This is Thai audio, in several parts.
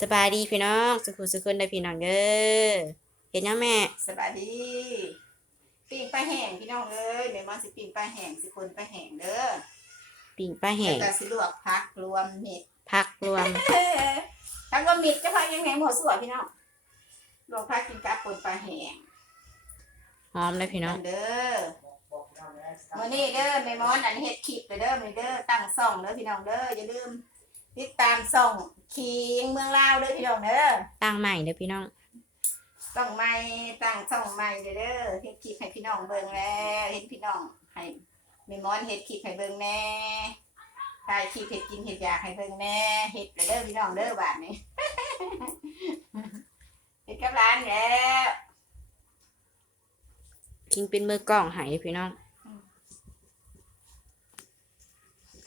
สบายดีพี่น้องสุขุสุขุนได้พี่น้องเด้อเห็นยังแม่สบายดีปิ้งปลาแห้งพี่น้องเอ้ยเดี๋ยวมันสิปิ้งปลาแห้งสิคนปลาแห้งเด้อปิ่งปลาแห้แล้วงก็สิลวกผักรวมเม็ดพักรวมทั้งรวมเม็ดจะพายังไงหมดสวยพี่น้องลวกผักกินกับปนปลาแห้งหอมเลยพี่น้องเด้อมื้อนี้เด้อแม่มอนอันเฮ็ดคลิปเลยเด้อมื้อนี้เด้อตั้งซ่องเด้อพี่น้องเด้ออย่าลืม ติดตามซ่องคิงเมืองลาวเด้อพี่น้องเด้อตั้งใหม่เด้อพี่น้องต้องใหม่ตั้งช่องใหม่เด้อเด้อเฮ็ดคลิปให้พี่น้องเบิ่งแล้วเห็นพี่น้องให้แม่มอนเฮ็ดคลิปให้เบิ่งแหน่ถ่ายคลิปเฮ็ดกินเฮ็ดอยากให้เบิ่งแหน่เฮ็ดเลยเด้อพี่น้องเด้อบาดนี้เฮ็ดกับร้านแล้วคิงเป็นมือกล้องใหายเด้อพี่น้อง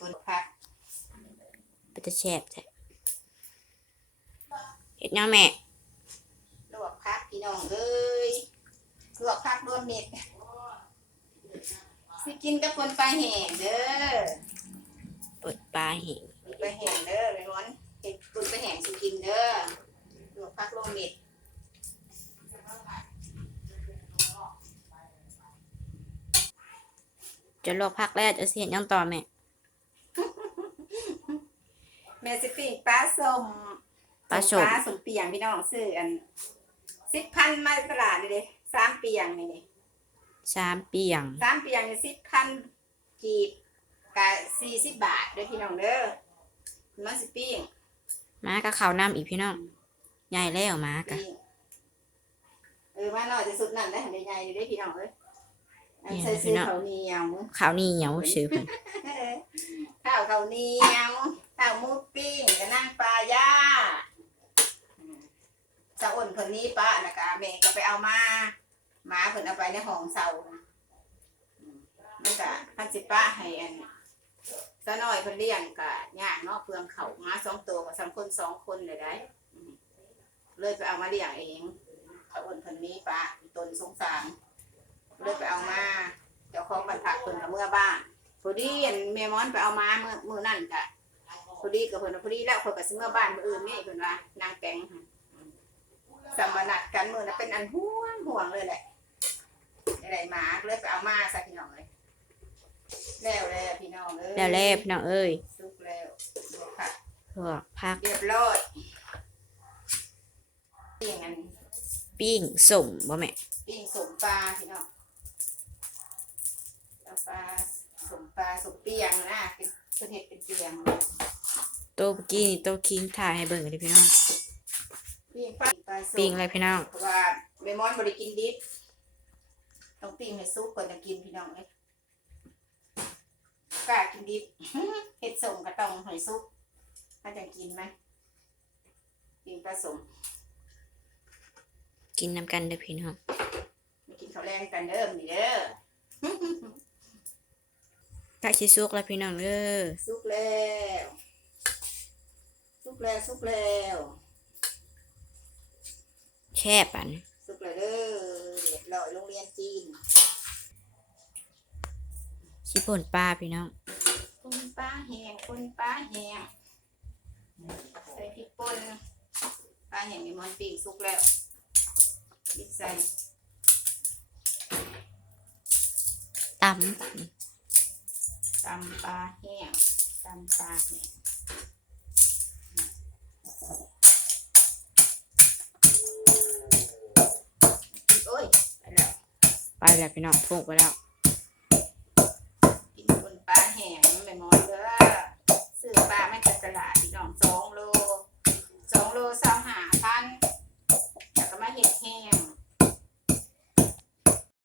ปนผัก เป็นจะแซ่บแท้เห็นยังแม่ลวกผักพี่น้องเอ้ยลวกผักรวมเม็ดสิกินกับคนปลาแห้งเด้อเปิดปลาแห้งปลาแห้งเด้อแม่มอนเฮ็ดคนปลาแห้งสิกินเด้อลวกผักรวมเม็ดจะลวกพักแล้วจะเสียยังต่อแม่แม่สิปิ้งปลาส้มปลาส้ม ปลาส้มเปียงพี่น้องซื้ออันสิบพันมาตลาดเลยเด้สามเปียงนี่นี่สามเปียง สามเปียงนี่สิบพันกีบกะสี่สิบบาทเด้อพี่น้องเด้อมันสิปิ้งมากับข้าวน้ำอีกพี่น้อง ใหญ่แล้วมากะปิ้งเออมาหน่อยจะสุดนั่นได้เห็นได้ไงเด้อพี่น้องเอ้ยอันใส่ซื้อข้าวเหนียวข้าวเหนียวซื้อเพิ่นข้าวข้าวเหนียว ข้าวหมูปิ้งกับนั่งปลาย่าสะอ่อนคนนี้ป้านะกะแม่ก็ไปเอามาหมาเพิ่นเอาไปในห้องเสานะอืมมันก็พันสิป้าให้อันสะน้อยเพิ่นเลี้ยงกะยากเนาะเปลืองเขาหมาสองตัวกับสามคนสองคนเลยได้เลยไปเอามาเลี้ยงเองสะอ่อนคนนี้ป้าตนสงสารเลยไปเอามาเจ้าของบรรทัดเพิ่นกับเมื่อบ้านพอดีอันแม่มอนไปเอามาเมื่อมื้อนั่นกะ พอดีกับเพิ่นว่าพอดีแล้วเพิ่นก็สิเมื่อบ้านมื้ออื่นนี่เพิ่นว่านางแตงหั่นสมนัดกันมื้อนั้นเป็นอันห่วงห่วงเลยแหละได้มาเลยไปเอามาซะพี่น้องเลยแล้วแล้วพี่น้องเอ้ยแล้วแล้วพี่น้องเอ้ยสุกแล้วลวกผักลวกพักเรียบร้อยปิ้งอันปิ้งส่งบ่แม่ปิ้งสมปลาพี่น้องเอาปลาสมปลาสมเปียงนะเป็นเพิ่นเฮ็ดเป็นเปียง โตะเมื่อกี้นี่โตะคิงถ่ายให้เบิ่งกันเด้อพี่น้องปิ้งปลาปลาส้มปิ้งเลยพี่น้องเพราะว่าเมมอนบริกินดิบต้องปิ้งให้ซุปก่อนจะกินพี่น้องเลยกล้ากินดิบ เห็ดส่งก็ต้องให้ซุปถ้าจะกินไหมกินปลาสมกินน้ำกันเด้อพี่น้องมากินข้าวแรงกันเด้อนี่เด้อ ใกล้สิสุกแล้วพี่น้องเด้อซุปแล้วซุป แล้วซุปแล้วแช่ปันซุปแล้วเด้อเรียบร้อยโรงเรียนจีนชิป่นปลาพี่น้องปนปลาแห้งปนปลาแห้งใส่พริกป่นปลาแห้งเมมอนปิ้งซุปแล้วปิดใส่ตตำปลาแห้งตำปลาแห้ง แล้วพี่น้องพุกไปแล้วกินบนปลาแห้งมันไม่มอนเด้อซื้อปลาไม่จากตล